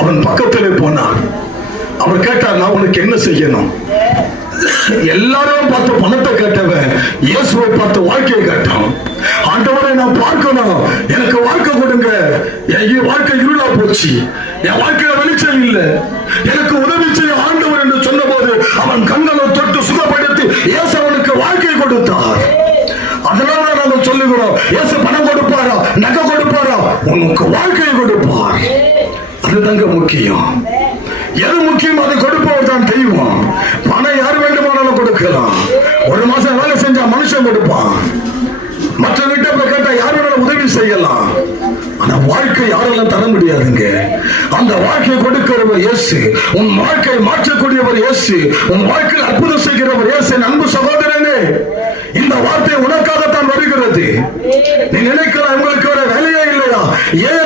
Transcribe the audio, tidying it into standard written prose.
அவன் பக்கத்திலே போனான். அவர் கேட்டார், நான் உனக்கு என்ன செய்யணும்? எல்லாரும் பார்த்து பணத்தை கேட்டவன் இயேசுவை பார்த்து வாழ்க்கையை கேட்டான். ஆண்டவரை நான் பார்க்கணும், எனக்கு வாழ்க்கை கொடுங்க, என் வாழ்க்கை இருளா போச்சு, என் வாழ்க்கையில வெளிச்சம் இல்லை, எனக்கு உதவி செய்ய ஆண்டவர் என்று சொன்னபோது அவன் கண்களை தொட்டு சுகப்படுத்தி இயேசு அவனுக்கு வாழ்க்கை கொடுத்தார். அதனால நாங்கள் சொல்லுகிறோம், இயேசு பணம் கொடுப்பாரா, நகை கொடுப்பாரா, உனக்கு வாழ்க்கையை கொடுப்பார். அதுதாங்க முக்கியம். எது முக்கியம் அதை கொடுப்பவர் தான் தெய்வம். பணம் யார் வேண்டுமானாலும் கொடுக்கலாம். ஒரு மாசம் வேலை செஞ்சா மனுஷன் கொடுப்பான். மற்றவங்கிட்ட போய் கேட்டா யார் வேணாலும் உதவி செய்யலாம். ஆனா வாழ்க்கை யாரெல்லாம் தர முடியாதுங்க. அந்த வாழ்க்கையை கொடுக்கிறவர் இயேசு. உன் வாழ்க்கையை மாற்றக்கூடியவர் இயேசு. உன் வாழ்க்கையில் அற்புதம் செய்கிறவர் இயேசு. அன்பு சகோதரனே, இந்த வார்த்தை உனக்காகத்தான் வருகிறது. நீ நினைக்கலாம் உங்களுக்கு வேற வேலையே இல்லையா? ஏன்